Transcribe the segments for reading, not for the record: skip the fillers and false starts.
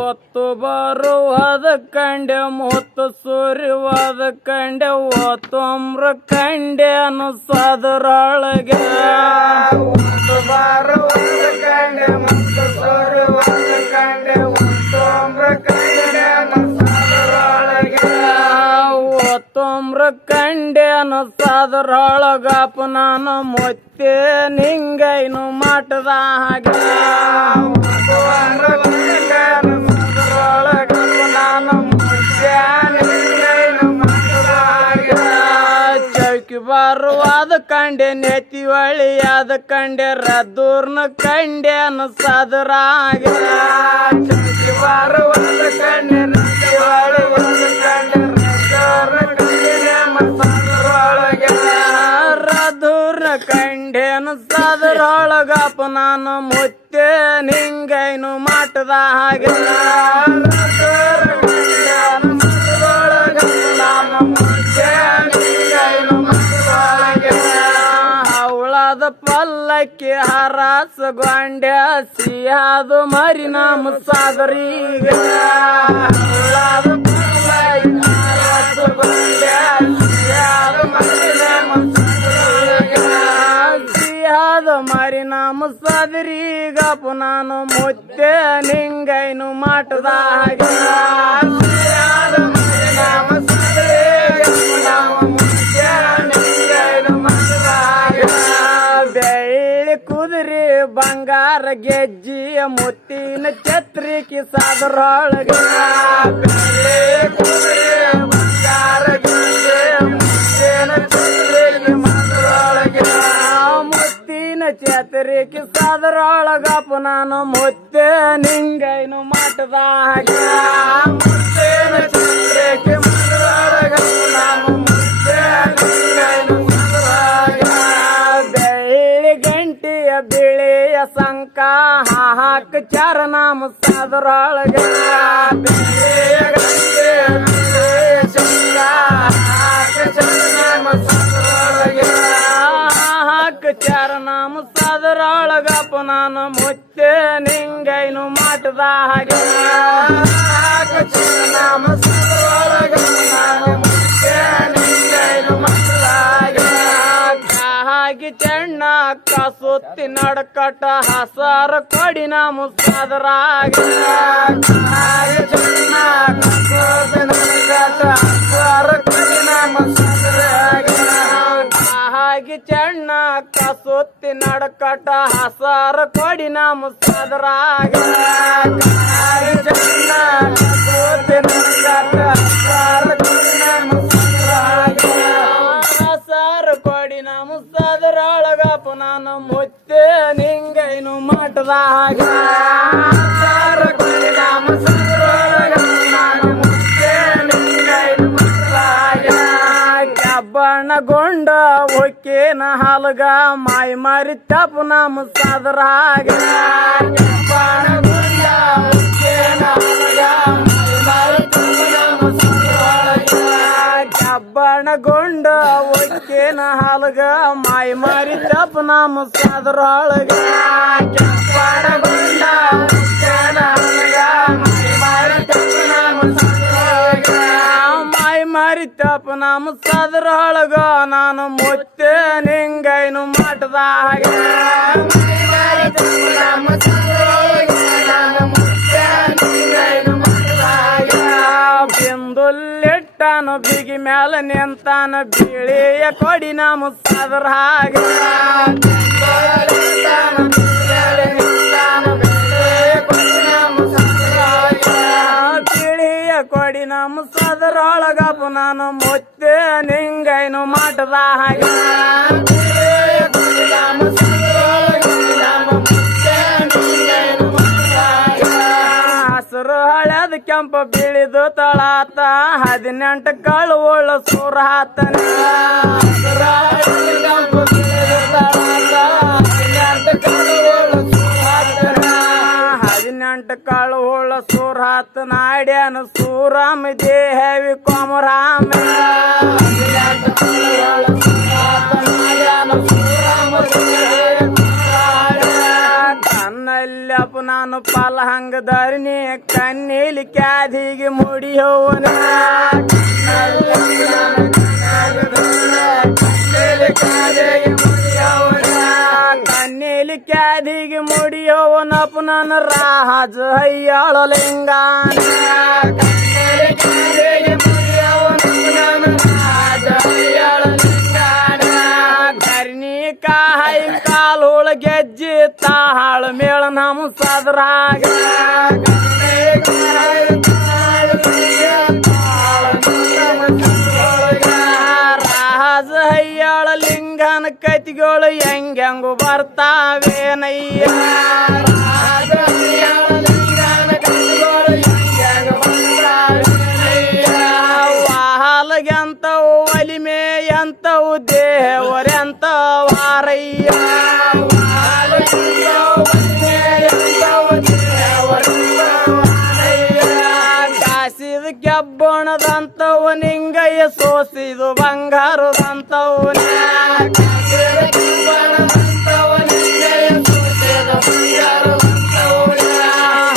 ಒತ್ತು ಬರುವದ ಕಂಡೆ ಮೂತ್ತು ಸೂರ್ಯವಾದ ಕಂಡೆ ಒತ್ತೊಮ್ರ ಕಂಡೆ ಅನುಸದರೊಳಗೆ ಒತ್ತು ಬರುವದ ಕಂಡೆ ಮೂತ್ತು ಸೂರ್ಯವಾದ ಕಂಡೆ ಒತ್ತೊಮ್ರ ಕಂಡೆ ಅನುಸದರೊಳಗೆ ಒತ್ತೊಮ್ರ ಕಂಡೆ ಅನುಸದರೊಳಗಪ್ಪ ನಾನು ಮೊತ್ತೆ ನಿಂಗೈನು ಮಠದ ಹಾಗೆ ಚೌಕಿ ಬರುವಾದ ಕಂಡೆ ನೆತ್ತಿ ಒಳಿಯಾದ ಕಂಡೆ ರದ್ದೂರ್ನ ಕಂಡೆ ಅನ್ಸದ್ರಾಗ ಚೌಕಿ ಬರುವಾದ ಕಂಡೆ ನೆತ್ತಿ ಒಳಿಯಾದ ಕಂಡೆ ರದ್ದೂರ್ನ ಕಂಡೆ ಅನ್ಸದ್ರೊಳಗಪ್ಪ ನಾನು ಮುತ್ತೆ ನಿಂಗೈನು ಮಠದ ಹಾಗೆ ಹವಳದ ಪಲ್ಲಕ್ಕಿ ಹರಾಸಗೊಂಡೆ ಸಿಯಾದು ಮರಿ ನಾಮ ಸಾದರೀಗ ಹವಳದ ಪಲ್ಲಕ್ಕಿ ಹರಾಸಗೊಂಡೆ ಸಿಯಾದು ಮರಿ ನಾಮ ಸಿಯಾದ ಮರಿ ನಾಮ ಸಾದರೀಗಪ್ಪ ನಾನು ಮುತ್ತೆ ನಿಂಗೈನು ಮಠದ ಹಾಗೆ ಬೆಳ್ಳಿ ಕುದುರೆ ಬಂಗಾರ ಗೆಜ್ಜಿಯ ಮುತ್ತಿನ ಛತ್ರಿಕಿ ಸಾದರೊಳಗೆ ಬಂಗಾರ ಗೆಜ್ಜೆ ಮುತ್ತಿನ ಛತ್ರಿಕಿ ಸಾದರೊಳಗೆ ಮುತ್ತಿನ ಛತ್ರಿಕಿ ಸಾದರೊಳಗಪ್ಪ ನಾನು ಮುತ್ತೆ ನಿಂಗೈನು ಮಠದ ಹಾಗೆ ಮುತ್ತಿನ ಛತ್ರಿಕಿ ಸಾದರೊಳಗಪ್ಪ ನಾನು ಮುತ್ತೆ ನಿಂಗೈನು ಗಂಟೆಯ ಬಿಳೆಯ ಸಂಕ ಹಾಕ ಚರಣಾಮ ಸಾದರೊಳಗೆ ಹಾಕ ಚರಣಾಮ ಸಾದರೊಳಗಪ್ಪ ನಾನು ಮುತ್ತೆ ನಿಂಗೈನು ಮಠದ ಹಾಗೆ ಚರಣಾಮ ಸಾದರೊಳಗಪ್ಪ ನಾನು ಮುತ್ತೆ ನಿಂಗೈನು ಮಠದ ಹಾಗೆ ಚೆನ್ನ ಕಸುತ್ತಿ ನಡಕಟ ಹಸರ ಕೊಡಿ ನಾಮ ಸಾದರಾಗ ಹಾಗೆ ಚೆನ್ನ ಕಸುತ್ತಿ ನಡಕಟ ಹಸರ ಕೊಡಿ ನಾಮ ಸಾದರಾಗ ಚೆನ್ನ ಕಸುತ್ತಿ ನಡಕಟ ಹಸರ ಕೊಡಿ ನಾಮ ಸಾರ ಕೊಡಿ ನಾಮ ಸಾದರೊಳಗಪ್ಪ ನಾನು ಮುತ್ತೆ ನಿಂಗೈನು ಮಠದ ಹಾಗೆ ಸಾರ ಕೊಡಿ ನಾಮ ಸಾದರೊಳಗಪ್ಪ ನಾನು ಮುತ್ತೆ ನಿಂಗೈನು ಮಠದ ಹಾಗೆ ಕಬ್ಬಣಗೊಂಡ ಒಕ್ಕೇನ ಹಲಗ ಮಾಯಿ ಮಾರಿ ತಪ್ಪ ನಾಮ ಸಾದರ ಹಾಗೆ ಕಬ್ಬಣಗೊಂಡ ಒಕ್ಕೇನ ಹಲಗ ಮಾಯಿ ಮಾರಿ ತಪ್ಪ ನಾಮ ಕಬ್ಬಣಗೊಂಡ ಒಕ್ಕೇನ ಹಲಗ ಮಾಯಿ ಮಾರಿ ತಪ್ಪ ನಾಮ ಸಾದರೊಳಗೆ ಕಬ್ಬಣಗೊಂಡ ಒಕ್ಕೇನ ಹಲಗ ಮಾಯಿ ಮಾರಿ ತಪ್ಪ ನಾಮ ಸಾದರೊಳಗೆ ಮಾಯಿ ಮಾರಿ ತಪ್ಪ ನಾಮ ಸಾದರೊಳಗ ನಾನು ಮುತ್ತೆ ನಿಂಗೈನು ಮಠದ ಹಾಗೆ ಬಿಂದುಲ್ಲಿಟ್ಟನು ಬಿಗಿ ಮ್ಯಾಲ ನಿಂತಾನ ಬಿಳಿಯ ಕೊಡಿ ನಾಮ ಸಾದರ ಹಾಗೆ ಬಿಳಿಯ ಕೊಡಿ ನಾಮ ಸಾದರೊಳಗಪ್ಪ ನಾನು ಮುತ್ತೆ ನಿಂಗೈನು ಮಠದ ಹಾಗೆ ಹಸಿರು ಹಳದ ಕೆಂಪ ಬಿಳಿದು ತಳಾತ 18 ಕಾಳು ಒಳ್ಳ ಸೂರ ಹಾತನೆ 18 ಕಾಳು ಒಳ್ಳ ಸೂರ ಹಾತ ನಾಡ್ಯಾನ ಸೂರಾಮ ದೇಹವಿ ಕೋಮರಾಮ ಕನ್ನಲ್ಲಪ್ಪ ನಾನು ಪಲಹಂಗದರ್ನಿ ಕಣ್ಣೀಲಿ ಕ್ಯಾದಿಗೆ ಮುಡಿಯೋವನ ಕಣ್ಣೀಲಿ ಕ್ಯಾದಿಗೆ ಮುಡಿಯೋವನಪ್ಪ ನನ್ನ ರಾಜ ಹಯ್ಯಾಳ ಲಿಂಗಾನ ಧರ್ನಿ ಕಾಯಿ ಕಾಲೋಳ ಗೆಜ್ಜಿ ತಾಳ ಮೇಳ ನಮ್ಮ ಸದ್ರಾಗ ರಾಜ ಹಯ್ಯಾಳ ಲಿಂಗನ ಕತಿಗಳು ಹೆಂಗು ಬರ್ತಾವೇನಯ್ಯ ವಾಹಲ್ಗೆಂತವು ಒಲಿಮೆ ಎಂತವು ದೇವರೆಂತ ವಾರಯ್ಯ ಕಾಸಿದ ಕೆಬ್ಬಣದಂತವು ನಿಂಗಯ್ಯ ಸೋಸಿದು ಬಂಗಾರದಂತವು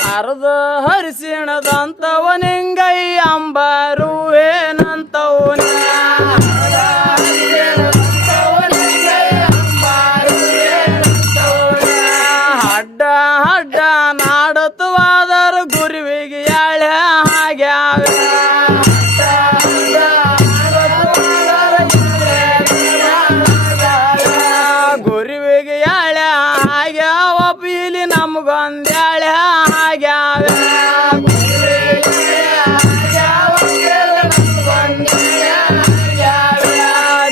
ಹರಿದ ಹರಿಸಿಣದಂತವ ನಿಂಗಯ್ಯ ಅಂಬರುವೇನಂತವು ಹಡ್ಡ ಹಡ್ಡ ನಾಡತವಾದರ ಗುರುವಿಗೆ ಯಾಳೆ ಹಾಗ್ಯಾವ ಗುರುವಿಗೆ ಯಾಳೆ ಹಾಗ್ಯಾವ ಪೀಲಿ ನಮಗೊಂದ್ಯಾಳೆ ಹಾಗ್ಯಾವ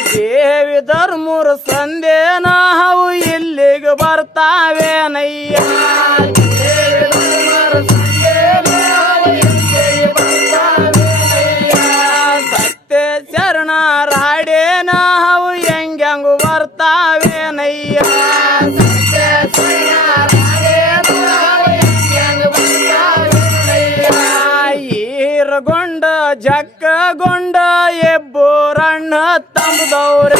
ದೇವಿ ಧರ್ಮೂರು ಸಂದೇ ನಾವು ಇಲ್ಲಿಗೆ ಬರ್ತಾವೇನಯ್ಯ ಸತ್ಯ ಶರಣ ರಾಡೇ ನಾವು ಹೆಂಗು ಬರ್ತಾವೇನಯ್ಯ ಈರಗೊಂಡ ಜಕ್ಕಗೊಂಡ ಎಬ್ಬೂರಣ್ಣ ತಂಬದವ್ರ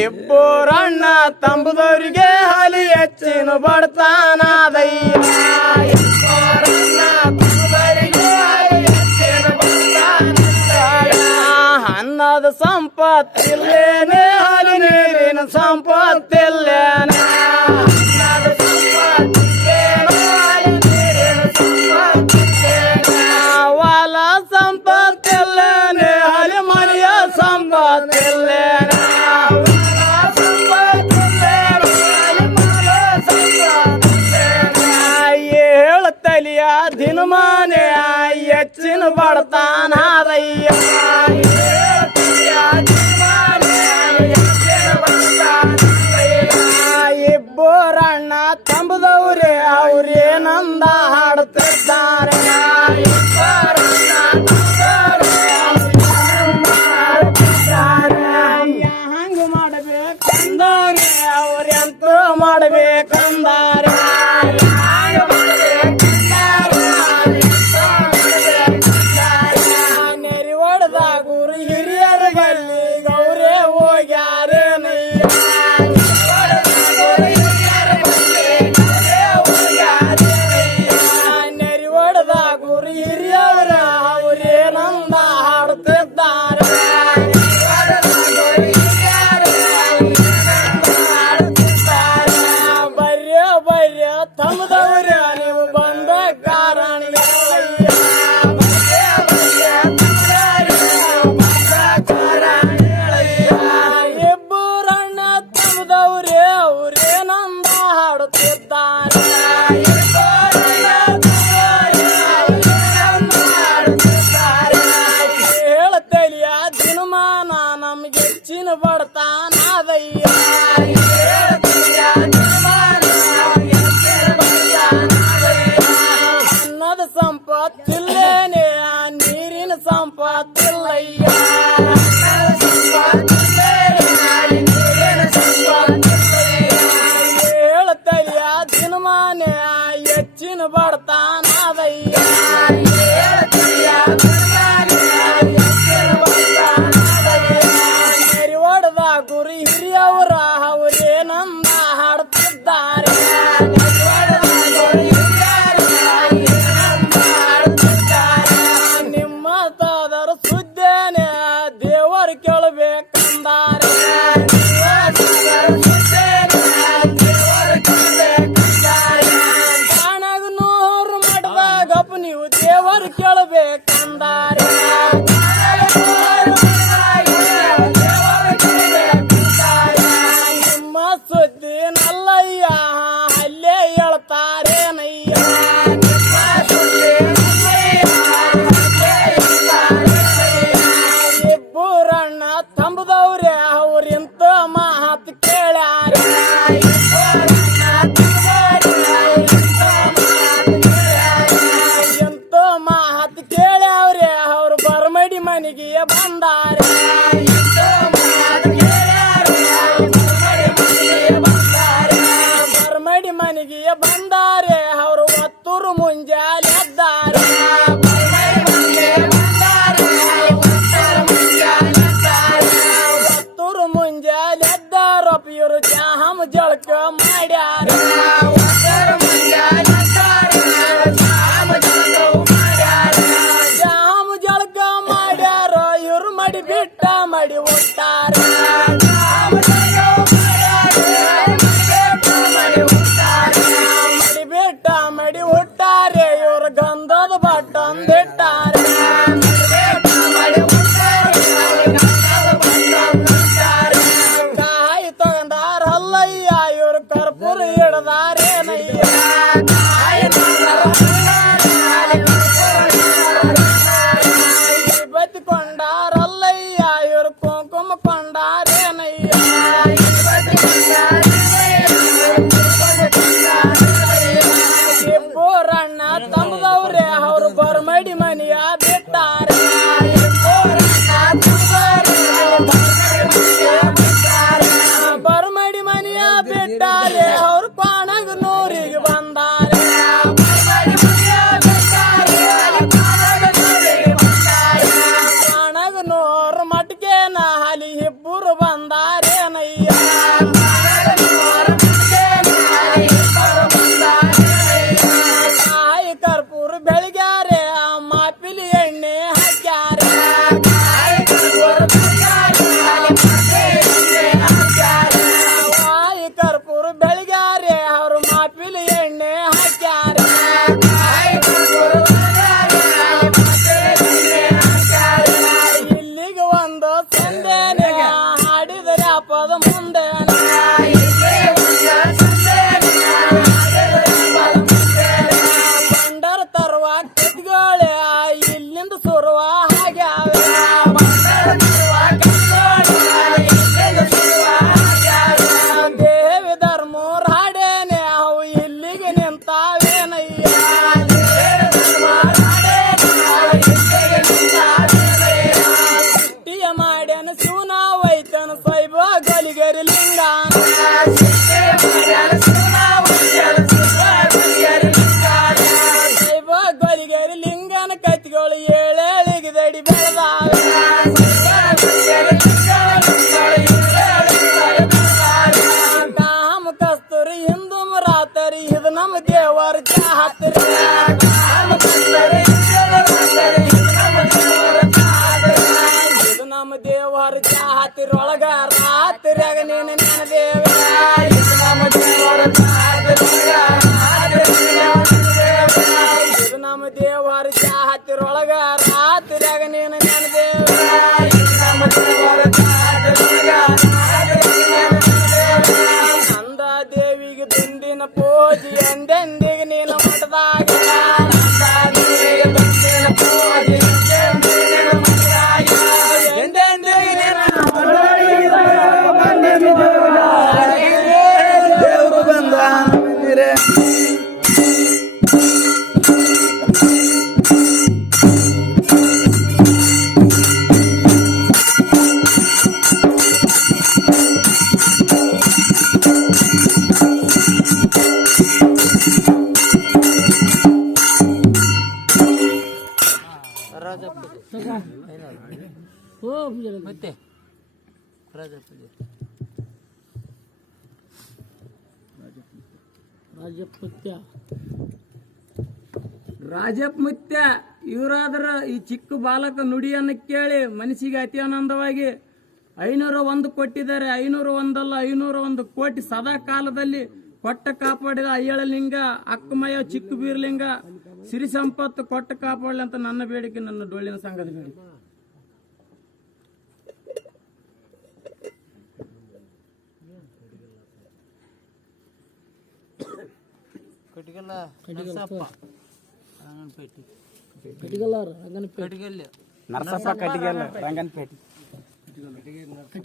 ಇಬ್ಬೂರಣ್ಣ ತಂಬದವ್ರಿಗೆ ಹಲಿ ಹೆಚ್ಚಿನ ಬಡ್ತಾನಾದಯ್ಯ ಅನ್ನದ ಸಂಪತ್ತಿಲ್ಲೇನೆ ಹಲಿ ನೀರಿನ ಸಂಪತ್ತಿಲ್ಲೇನೆ ವಾಲ ಸಂಪತ್ತಿಲ್ಲೇನೆ ಹಲಿ ಮನೆಯ ಸಂಪತ್ತಿಲ್ಲೇನೆ ಹೇಳ್ತಲಿಯ ದಿನಮಾನೆ ಹೆಚ್ಚಿನ ಬಡ್ತಾನಾದಯ್ಯ ಇಬ್ಬರಣ್ಣ ತಂಬದವ್ರೆ ಅವ್ರೇನಂದ ಹಾಡುತ್ತಿದ್ದಾರೆ ಹಂಗ ಮಾಡಬೇಕಂದಾರೆ ಅವ್ರೆಂತ ಮಾಡಬೇಕಂದಾರೆ ನೆರಿ ಹೊಡೆದ ಗುರು ಹಿರಿಯರ ಬಲ್ಲಿ ಗೌರೇ ಹೋಗ್ಯಾರೇನಯ್ಯ ನೆರಿ ಹೊಡೆದ ಗುರು ಹಿರಿಯರ ಅವ್ರೇನಂದ ಹಾಡುತ್ತಿದ್ದಾರೆ ಬರ್ಯ ಬರ್ಯ ತಮ್ಮದವ್ರ ನೀವು ಬಂದ ಕಾರಣ ಇಬ್ಬರಣ್ಣ ತಮ್ಮದವ್ರೆ ಅವ್ರೇನಂದ ಹಾಡುತ್ತಿದ್ದಾರೆ ಹೇಳ್ತಲಿಯ ದಿನಮಾನ ನಮ್ಗೆ ಹೆಚ್ಚಿನ ಬಡ್ತಾನಾದಯ್ಯ ಅನ್ನದ ಸಂಪತ್ತಿಲ್ಲೇನೆ ನೀರಿನ ಸಂಪತ್ತಿಲ್ಲಯ್ಯ ಹೇಳ್ತಲಿಯ ದಿನಮಾನೆ ಹೆಚ್ಚಿನ ಬಡ್ತಾನಾದಯ್ಯ ನೆರಿ ಹೊಡೆದ ಗುರಿ ಹಿರಿಯವರ ಅವರೇನಂದ ಹಾಡುತ್ತಿದ್ದಾರೆ. ನಿಮ್ಮ ತಾದರ ಸುದ್ದೇನೆ ದೇವರು ಕೇಳಬೇಕಂದಾರೆ. ಕಾಣಗನೂರು ಮಠದಾಗಪ್ಪ ನೀವು ದೇವರು ಕೇಳಬೇಕಂದಾರೆ. ನಿಮ್ಮ ಸುದ್ದಿ ನಲ್ಲಯ್ಯ ಅಲ್ಲೇ ಹೇಳ್ತಾರೇನಯ್ಯ. ಇಬ್ಬರಣ್ಣ ತಂಬದವ್ರೆ ಅವ್ರಿಂತ ಮಾತು ಕೇಳ್ಯಾರ. ಎಂತ ಮಾತು ಕೇಳ್ಯಾವ್ರೆ ಅವ್ರು ಬರಮಡಿ ಮನೆಗೆ ಬಂದಾರೆ. ಬರಮಡಿ ಮನೆಗೆ ಬಂದಾರೆ ಅವರು ಒತ್ತೂರು ಮುಂಜಾಲೆ ಎದ್ದಾರೆ. ಒತ್ತೂರು ಮುಂಜಾಲೆ ಎದ್ದಾರಪ್ಪ ಇವರು ಚಾಹಮ ಜಳಕ ಮಾಡ್ಯಾರ. ಚಾಹಮ ಜಳಕ ಮಾಡ್ಯಾರ ಇವರು ಮಡಿ ಬಿಟ್ಟ ಮಡಿ ಒಟ್ಟಾರ. ಮಡಿ ಬಿಟ್ಟ ಮಡಿ ಒಟ್ಟಾರೆ ಇವರು ಗಂಧದ ಬಟ್ಟಂದಿಟ್ಟಾರೆ. ಕಾಯಿ ತಗೊಂಡಾರಲ್ಲಯ್ಯ ಇವರು ಕರ್ಪೂರ ಹಿಡ್ದಾರೇನಯ್ಯ. ಬತ್ತಿಕೊಂಡಾರಲ್ಲಯ್ಯ ಇವರು ಕುಂಕುಮ ಕೊಂಡಾರೇನಯ್ಯ. ಇಬ್ಬರಣ್ಣ ತಮ್ಮದವ್ರೆ ಅವರು ಬರಮಡಿ ಮನೆಯ ಬಿಟ್ಟಾರೆ. ಬರಮಡಿ ಮನೆಯ ಬಿಟ್ಟಾರೆ ಅವರು ಕಾಣಗನೂರಿಗೆ ಬಂದಾರೆ. ಕಾಣಗನೂರು ಮಟ್ಗೆನ ಅಲ್ಲಿ ಇಬ್ಬರು ಬಂದಾರೇನಯ್ಯ. ಕಾಯಿ ಕರ್ಪೂರ ಬೆಳಗ್ಯಾರೆ ಮಾಪಿಲಿ ಎಣ್ಣೆ ಹಾಕ್ಯಾರೆ. ಕಾಯಿ ಕರ್ಪೂರ ಬೆಳಗ್ಯಾರೆ ಅವರು ಮಾಪಿಲಿ ಎಣ್ಣೆ ಹಾಕ್ಯಾರೆ. ಇಲ್ಲಿಗೆ ಒಂದು ಸಂದೇನೆ ಹಾಡಿದರೆ ಅಪದ ಮುಂದೆ. ಬಂಡರ ತರುವ ಕೆತ್ಗೋಳೆ ಇಲ್ಲಿಂದ ಸುರುವ ಹಾಗ್ಯಾವೆ. ದೇವಿ ಧರ್ಮೂರ್ ಹಾಡೇನೆ ಅವು ಇಲ್ಲಿಗೆ ನಿಂತಾವೇನಯ್ಯ. ಸಿಟ್ಟಿಯ ಮಾಡ್ಯಾನ ಶಿವನ ವೈತನ ಸೈಬ ಗಲಿಗರಿ ಲಿಂಗ. ಸೈಬ ಗಲಿಗರಿ ಲಿಂಗನ ಕತ್ತಿಗಳು ಏಳೇಳಿಗಿದಡಿ ಬೆಳೆದಾವೆ. ಕಾಮ ಕಸ್ತೂರಿ ಹಿಂದೂ ರಾತರಿ ಇದು ನಮ್ಮ ದೇವರ ಚಾಹತ್ರಿ. ಇದು ನಮ್ಮ ದೇವರ ಚಾಹತಿರೊಳಗ ರಾತ್ರಿಯಾಗ ನೀನು ನನ್ನ ದೇವ. ಇದು ನಮ್ಮ ದೇವರ ಚಾಹತಿರೊಳಗ ರಾತ್ರಿಯಾಗ ನೀನು ನನ್ನ ದೇವ. ಅಂದ ದೇವಿಗೆ ದುಂಡಿನ ಪೂಜೆ ಎಂದೆಂದಿಗೆ ನೀನು ಮಠದಾಗ. ಎಂದೆಂದಿಗೆ ನೀನು ದೇವರು ಬಂದ ಬಂದಿರೆ. ಮತ್ತೆ ರಾಜಪ್ಪ ಮುತ್ಯ ಇವರಾದ್ರ ಈ ಚಿಕ್ಕ ಬಾಲಕ ನುಡಿಯನ್ನು ಕೇಳಿ ಮನಸ್ಸಿಗೆ ಅತಿ ಆನಂದವಾಗಿ 501 ಕೊಟ್ಟಿದ್ದಾರೆ. 501 ಅಲ್ಲ 501 ಕೋಟಿ ಸದಾ ಕಾಲದಲ್ಲಿ ಕೊಟ್ಟ ಕಾಪಾಡಿದ ಅಯ್ಯಳಲಿಂಗ ಅಕ್ಕಮಯ್ಯ ಚಿಕ್ಕ ಬೀರ್ಲಿಂಗ ಸಿರಿ ಸಂಪತ್ತು ಕೊಟ್ಟ ಕಾಪಾಡಲಿ ಅಂತ ನನ್ನ ಬೇಡಿಕೆ, ನನ್ನ ಡೊಳ್ಳಿನ ಸಂಘದ ಬೇಡಿಕೆ.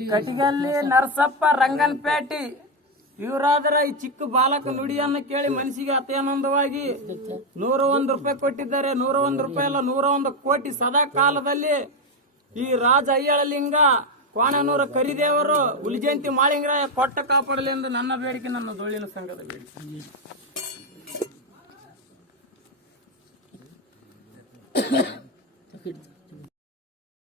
ಕಟಿಗಲ್ಲಿ ನರಸಪ್ಪ ರಂಗನಪೇಟಿ ಇವರಾದ್ರ ಈ ಚಿಕ್ಕ ಬಾಲಕ ನುಡಿಯನ್ನು ಕೇಳಿ ಮನಸ್ಸಿಗೆ ಅತಿ ಆನಂದವಾಗಿ 101 ರೂಪಾಯಿ ಕೊಟ್ಟಿದ್ದಾರೆ. 101 ರೂಪಾಯಿ ಅಲ್ಲ 101 ಕೋಟಿ ಸದಾ ಕಾಲದಲ್ಲಿ ಈ ರಾಜ ಅಯ್ಯಳಲಿಂಗ ಕೋಣನೂರ ಕರಿದೇವರು ಹುಲಿಜಯಂತಿ ಮಾಳಿಂಗರಾಯ ಕೊಟ್ಟ ಕಾಪಾಡಲಿ ಎಂದು ನನ್ನ ಬೇಡಿಕೆ, ನನ್ನ ಡೊಳ್ಳಿನ ಸಂಘದ ಬೇಡಿಕೆ.